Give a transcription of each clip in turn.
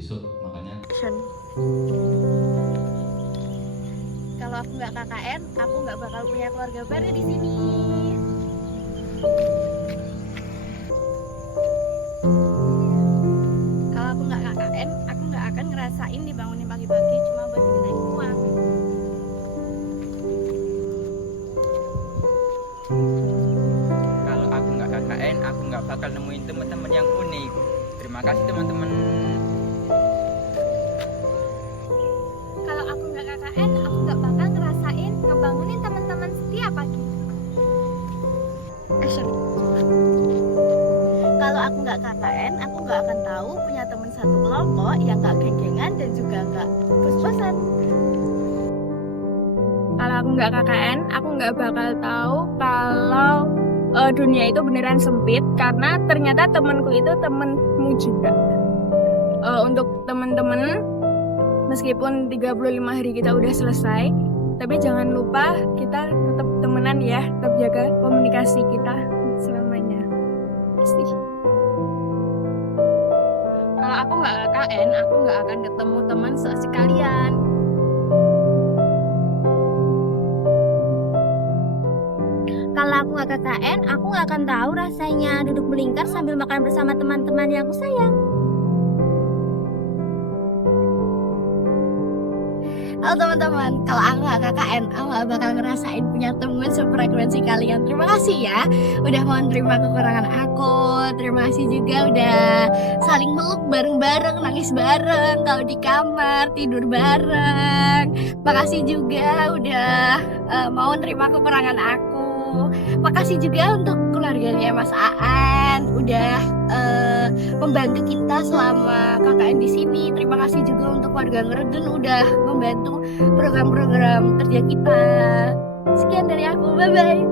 besok, makanya kalau aku nggak KKN, aku nggak bakal punya keluarga baru di sini. Kalau aku nggak KKN, aku nggak akan ngerasain dibangunin pagi-pagi cuma buat dimintain uang. Kalau aku nggak KKN, aku nggak bakal nemuin teman-teman yang unik. Terima kasih teman-teman. Kalau aku nggak KKN, aku nggak bakal ngerasain ngebangunin teman-teman setiap pagi. Kalau aku nggak KKN, aku nggak akan tahu punya teman satu kelompok yang nggak geng-gengan dan juga nggak bos-bosan. Kalau aku nggak KKN, aku nggak bakal tahu kalau dunia itu beneran sempit, karena ternyata temanku itu temenmu juga. Untuk teman-teman, meskipun 35 hari kita udah selesai, tapi jangan lupa kita tetap temenan ya, tetap jaga komunikasi kita selamanya. Pasti. Kalau aku nggak KKN, aku nggak akan ketemu teman seasik kalian. Kalau aku nggak KKN, aku nggak akan tahu rasanya duduk melingkar sambil makan bersama teman-teman yang aku sayang. Halo teman-teman, kalau aku nggak KKN, aku nggak bakal ngerasain punya teman sefrekuensi kalian. Terima kasih ya, udah mau nerima kekurangan aku. Terima kasih juga udah saling meluk bareng-bareng, nangis bareng, kalau di kamar, tidur bareng. Makasih juga udah mau nerima kekurangan aku. Makasih juga untuk keluarganya Mas Aan, udah membantu kita selama KKN di sini. Terima kasih juga untuk warga Ngereden udah membantu program-program kerja kita. Sekian dari aku, bye-bye.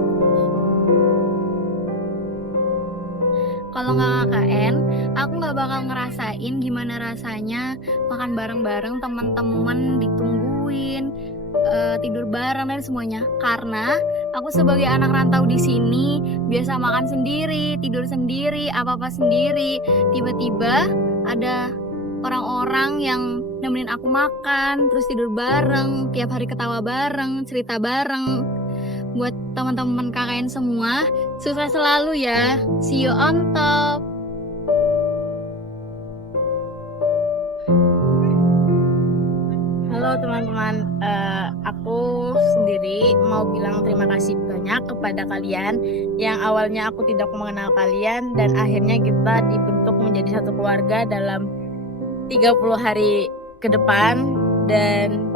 Kalau nggak KKN, aku nggak bakal ngerasain gimana rasanya makan bareng-bareng, teman-teman ditungguin, tidur bareng dan semuanya. Karena aku sebagai anak rantau di sini biasa makan sendiri, tidur sendiri, apa-apa sendiri. Tiba-tiba ada orang-orang yang nemenin aku makan, terus tidur bareng, tiap hari ketawa bareng, cerita bareng. Buat teman-teman KKN semua, sukses selalu ya. See you on top. Halo teman-teman, aku sendiri mau bilang terima kasih banyak kepada kalian yang awalnya aku tidak mengenal kalian dan akhirnya kita dibentuk menjadi satu keluarga dalam 30 hari ke depan. Dan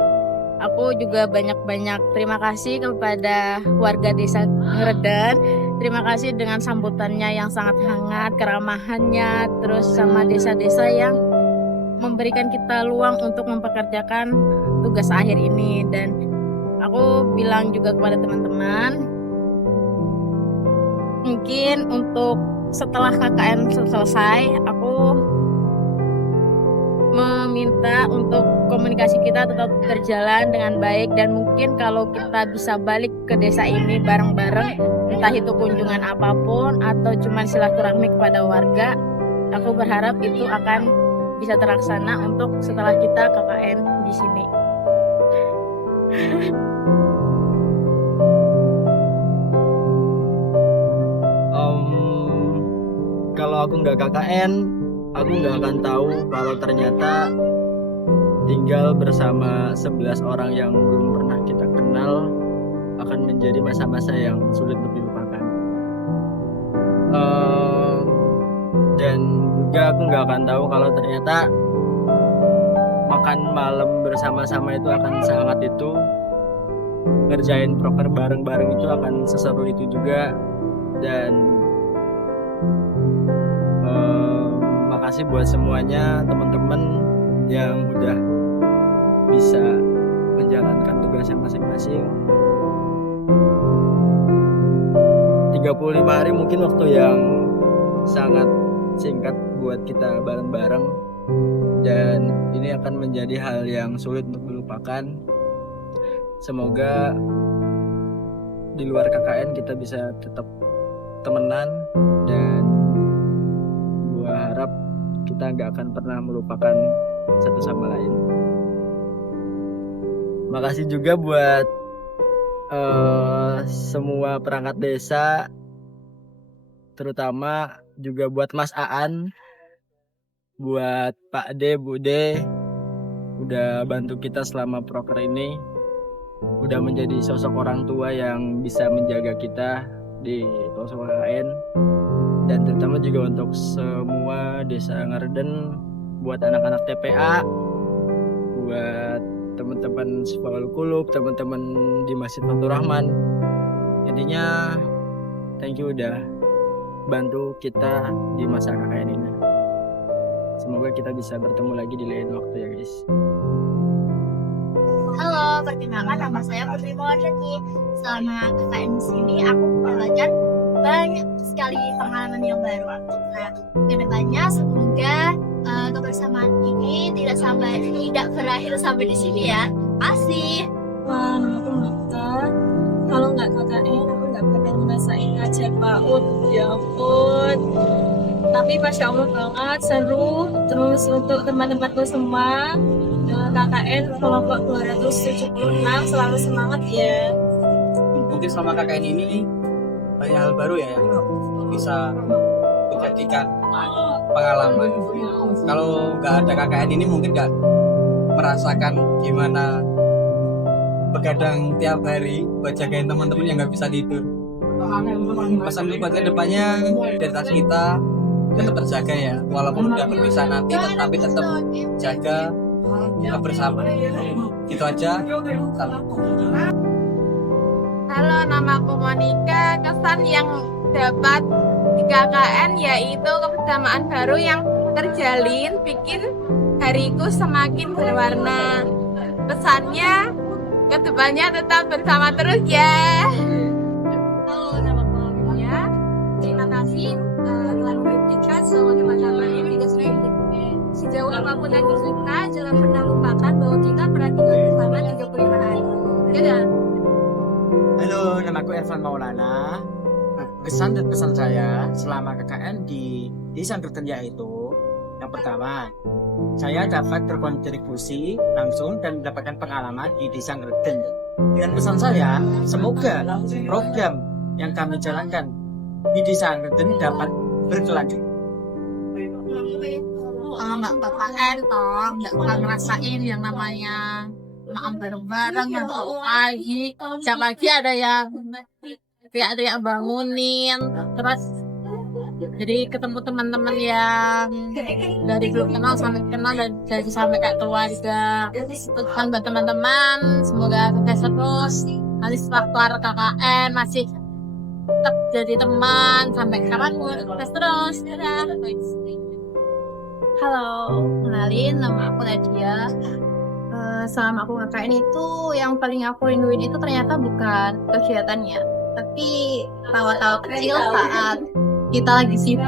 aku juga banyak-banyak terima kasih kepada warga desa Ngereden. Terima kasih dengan sambutannya yang sangat hangat, keramahannya, terus sama desa-desa yang memberikan kita luang untuk mempekerjakan tugas akhir ini. Dan aku bilang juga kepada teman-teman, mungkin untuk setelah KKN selesai, aku meminta untuk komunikasi kita tetap berjalan dengan baik. Dan mungkin kalau kita bisa balik ke desa ini bareng-bareng, entah itu kunjungan apapun atau cuma silaturahmi kepada warga, aku berharap itu akan bisa terlaksana untuk setelah kita KKN di sini. Kalau aku nggak KKN, aku nggak akan tahu kalau ternyata tinggal bersama 11 orang yang belum pernah kita kenal akan menjadi masa-masa yang sulit untuk dilupakan. Dan juga aku nggak akan tahu kalau ternyata makan malam bersama-sama itu akan sehangat itu, ngerjain proker bareng-bareng itu akan seseru itu juga. Dan makasih buat semuanya teman-teman yang udah bisa menjalankan tugasnya masing-masing. 35 hari mungkin waktu yang sangat singkat buat kita bareng-bareng, dan ini akan menjadi hal yang sulit untuk dilupakan. Semoga di luar KKN kita bisa tetap temenan, dan gua harap kita nggak akan pernah melupakan satu sama lain. Makasih juga buat semua perangkat desa, terutama juga buat Mas Aan, buat Pak D, Bu D, udah bantu kita selama proker ini, udah menjadi sosok orang tua yang bisa menjaga kita di pelosok KKN, dan terutama juga untuk semua desa Ngarden, buat anak-anak TPA, buat teman-teman Sekolah Kulub, teman-teman di Masjid Fathur Rahman. Intinya thank you udah bantu kita di masa KKN ini. Semoga kita bisa bertemu lagi di lain waktu ya guys. Halo, perkenalkan nama saya Putri Maulani. Selama KKN di sini aku belajar banyak sekali pengalaman yang baru. Nah, kedepannya semoga kebersamaan ini tidak berakhir sampai di sini ya. Masih. Wah, aku Mita. Kalau nggak KKN, aku nggak pernah ngerasain ngajar PAUD. Ya ampun. Tapi Masya Allah banget, seru. Terus untuk teman-temanku semua, KKN kelompok 276 selalu semangat ya. Mungkin selama KKN ini banyak hal baru ya yang bisa dijadikan pengalaman. Kalau nggak ada KKN ini mungkin nggak merasakan gimana begadang tiap hari buat jagain teman-teman yang nggak bisa tidur. Pesan buat kedepannya identitas kita tetap terjaga ya, walaupun udah berpisah nanti, tapi tetap jaga kebersamaan. Gitu aja. Salam. Halo, namaku Monica. Kesan yang dapat di KKN yaitu kebersamaan baru yang terjalin, bikin hariku semakin berwarna. Pesannya, kedepannya tetap bersama terus ya. Halo, nama aku Amelia. Terima kasih telah memberikan semua teman-teman ini juga sudah sejauh apapun yang kita jangan pernah lupakan bahwa kita pernah tinggal bersama 35 hari. Dadah. Halo, namaku Ervan Maulana. Kesan dan pesan saya selama KKN di Desa Ngerden yaitu yang pertama, saya dapat berkontribusi langsung dan mendapatkan pengalaman di Desa Ngerden. Dan pesan saya, semoga program yang kami jalankan di Desa Ngerden dapat berkelanjutan. Mbak KKN toh nggak pernah ngerasain yang namanya makan bareng-bareng yang pagi. Siap pagi ada yang bangunin, terus jadi ketemu teman-teman yang dari belum kenal sampai kenal dan dari sampai kayak keluarga. Pesan buat teman-teman, semoga sukses terus. Nanti setelah KKN masih tetap jadi teman sampai kapanpun, sukses terus. Dadah. Halo, kenalin nama aku Nadia. Selama aku KKN itu yang paling aku rinduin itu ternyata bukan kegiatannya, tapi tawa-tawa kecil saat kita lagi sibuk.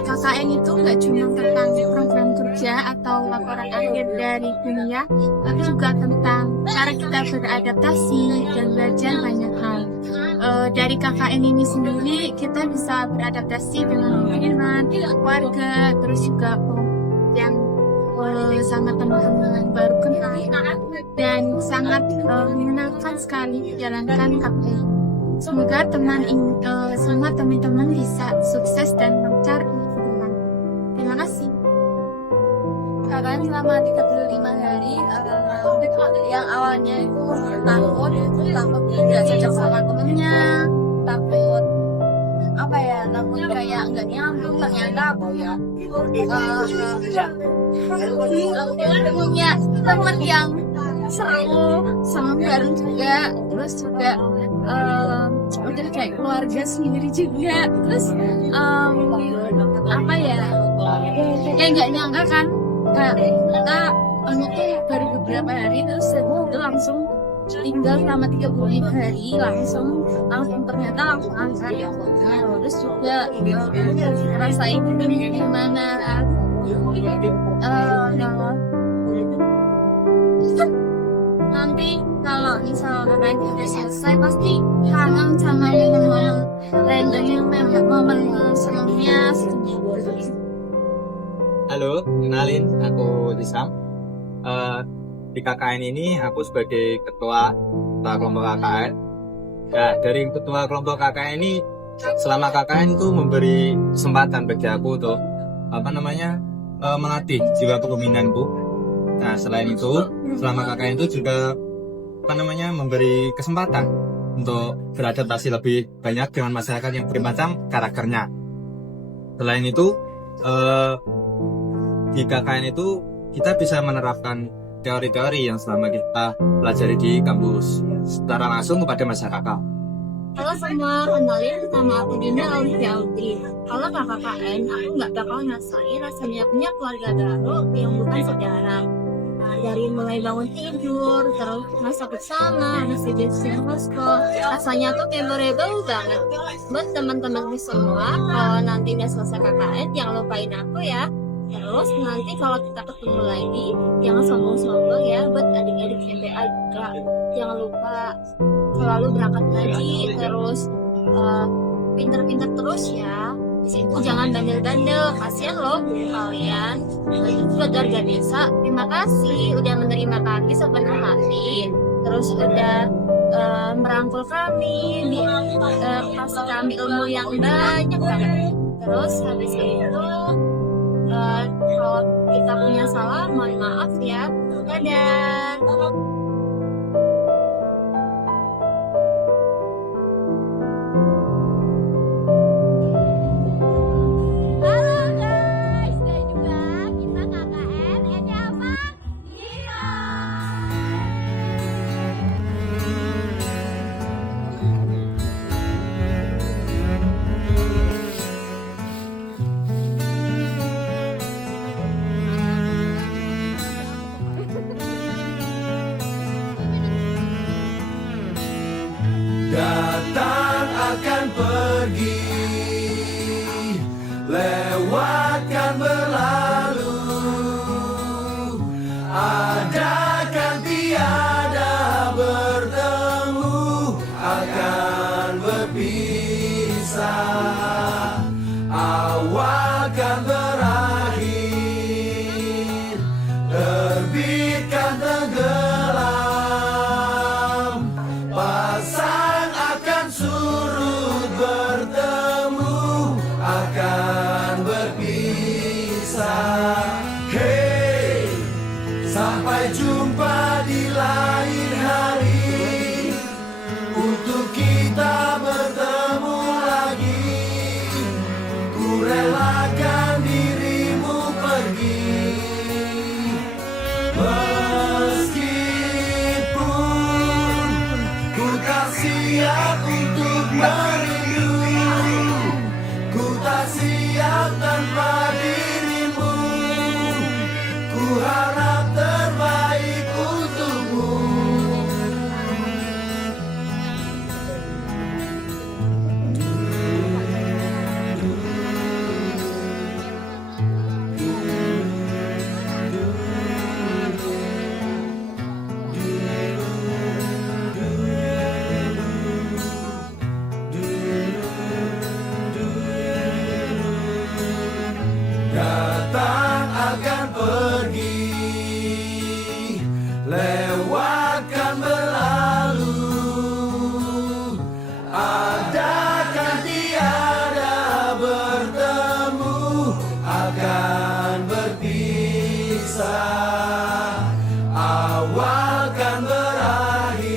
KKN itu nggak cuma tentang program kerja atau laporan akhir dari dunia, tapi juga tentang cara kita beradaptasi dan belajar banyak hal. Dari KKN ini sendiri kita bisa beradaptasi dengan lingkungan, keluarga, terus juga yang sama teman-teman yang baru kenal, dan sangat menyenangkan sekali menjalankan KKN. Semoga semua teman-teman bisa sukses dan lancar di kehidupan. Terima kasih. KKN selama 35 hari yang awalnya itu takut tidak cocok sama temennya, takut kayak nggak nyambung, ternyata punya teman yang seru sama bareng juga, terus juga udah kayak keluarga sendiri juga, terus kayak nggak nyangka kan kayak kita baru beberapa hari terus itu langsung tinggal selama 35 hari langsung ternyata langsung angkat. Terus juga rasain gimana nanti kalau misal KKN udah selesai pasti kangen sama teman-teman random momen senangnya. Halo, kenalin, aku Lisam. Di KKN ini aku sebagai ketua kelompok KKN. Nah, dari ketua kelompok KKN ini, selama KKN itu memberi kesempatan bagi aku untuk melatih jiwa kepemimpinanku. Nah, selain itu, selama KKN itu juga memberi kesempatan untuk beradaptasi lebih banyak dengan masyarakat yang bermacam karakternya. Selain itu, di KKN itu kita bisa menerapkan teori-teori yang selama kita pelajari di kampus secara langsung kepada masyarakat. Halo semua, kenalin nama aku Dinda Olivia Audrey. Kalau KKN, aku nggak bakal ngerasain rasanya punya keluarga baru yang bukan saudara. Nah, dari mulai bangun tidur, terus masak bersama, nasi biasa sekolah, rasanya tuh memorable banget. Buat teman-teman semua, kalau nanti udah selesai KKN, jangan lupain aku ya. Terus nanti kalau kita ketemu lagi, jangan sombong-sombong ya buat adik-adik CPA juga. Jangan lupa selalu berangkat ngaji, terus pinter-pinter terus ya. Di situ jangan bandel-bandel, kasihan loh kalian. Buat warga desa, terima kasih udah menerima kami sepenuh hati. Terus udah merangkul kami, kasih kami ilmu yang banyak banget. Terus habis itu kalau kita punya salah, mohon maaf ya. Dadah. Halo guys, gak juga kita KKN, ini apa? Iya. Datang akan pergi, lewatkan berlalu, ada kan tiada bertemu, akan berpisah, awal kan berakhir, terbitkan tenggelam, pasang akan surut bertemu, akan berpisah. Hey, sampai jumpa di lain hari, untuk kita bertemu lagi. Ku relakan dirimu pergi, meskipun ku tak siap untuk merindu, ku tak siap tanpa dirimu, ku harap terbaik untukmu. Datang akan pergi, lewatkan berlalu, ada kan tiada bertemu, akan berpisah, awal kan berakhir,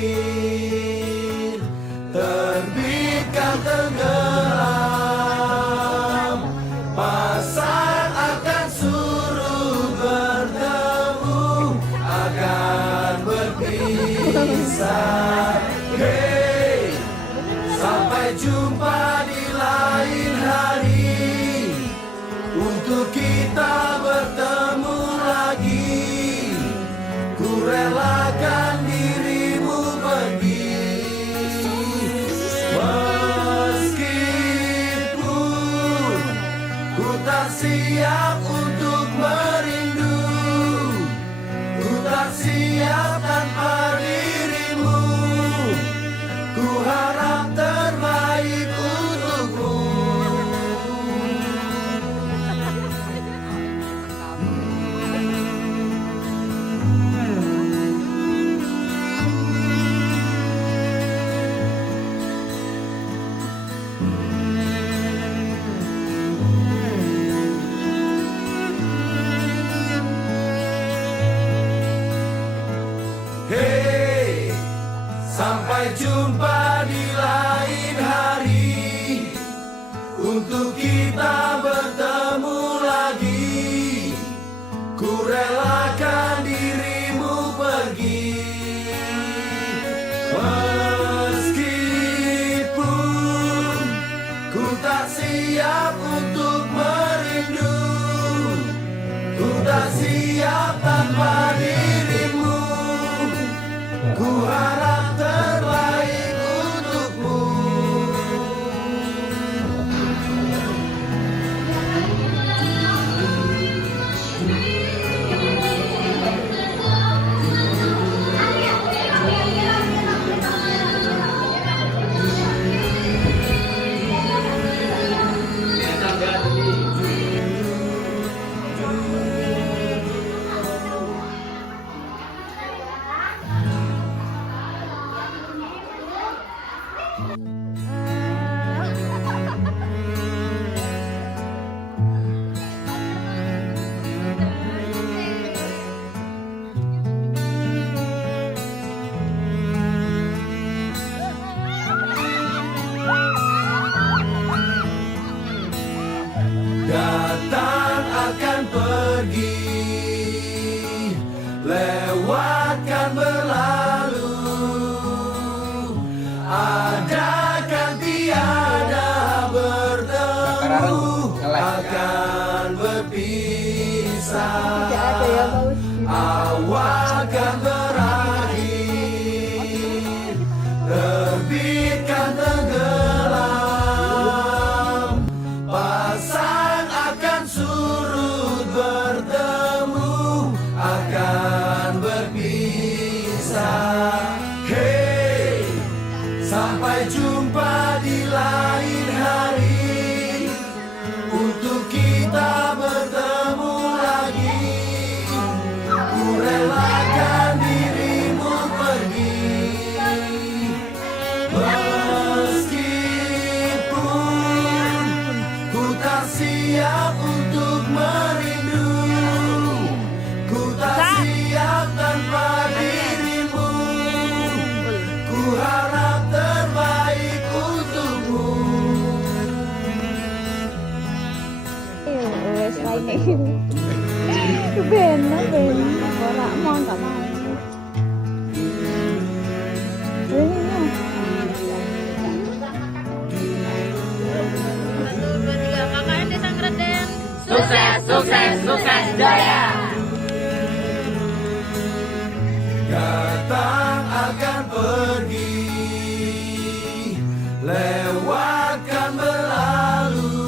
terbitkan tenggelam, pasang akan surut bertemu, akan berpisah. Hey, sampai jumpa di lain hari, untuk kita bertemu lagi. Ku relakan dirimu pergi, meskipun ku tak siap untuk merindu, ku tak siap tanpa dirimu, ku harap terbaik untuk tak siap untuk merindu, ku tak siap tanpa dirimu. Ku harap terbaik untukmu. Datang akan pergi, lewatkan berlalu, ada kan tiada bertemu, akan berpisah, awal kan berakhir, terbitkan tenggelam, pasang akan surut bertemu, akan berpisah. Hey, sampai jumpa di lain hari, untuk kita bertemu lagi. Ku relakan dirimu pergi, meskipun ku tak siap untuk merindu, ku tak siap tanpa dirimu. Ku harap terbaik untukmu. Wes lainnya. Benar, ora mau nggak mau. KKN Desa Ngredeng. Sukses, sukses, sukses, jaya. Datang akan pergi, lewatkan berlalu,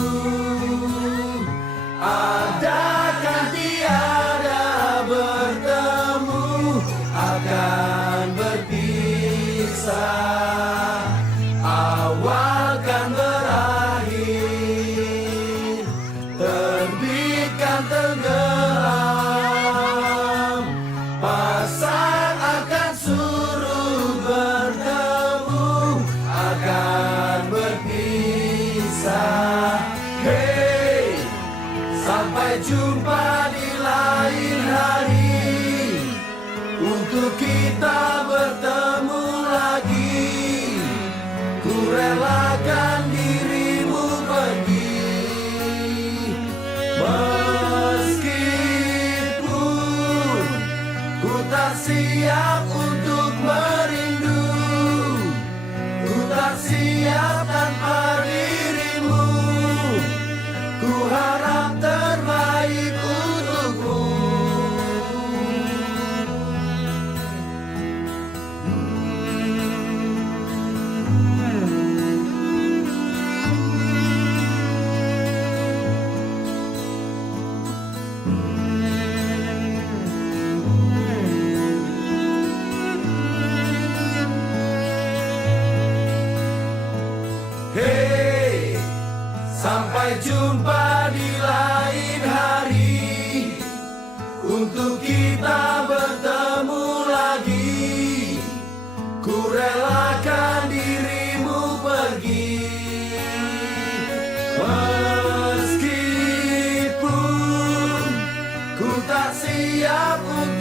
ada kan tiada bertemu, akan berpisah, awal kan berakhir, terbitkan tenggelam, pasang akan surut bertemu, akan berpisah. Hey, sampai jumpa di lain hari, untuk kita bertemu lagi. Ku relakan dirimu pergi, meskipun ku tak siap untuk merindu, ku tak siap tanpa dirimu. Ku harap terbaik untukmu. Hey, sampai jumpa di lain hari, untuk kita bertemu lagi. Ku relakan dirimu pergi, meskipun ku tak siap untuk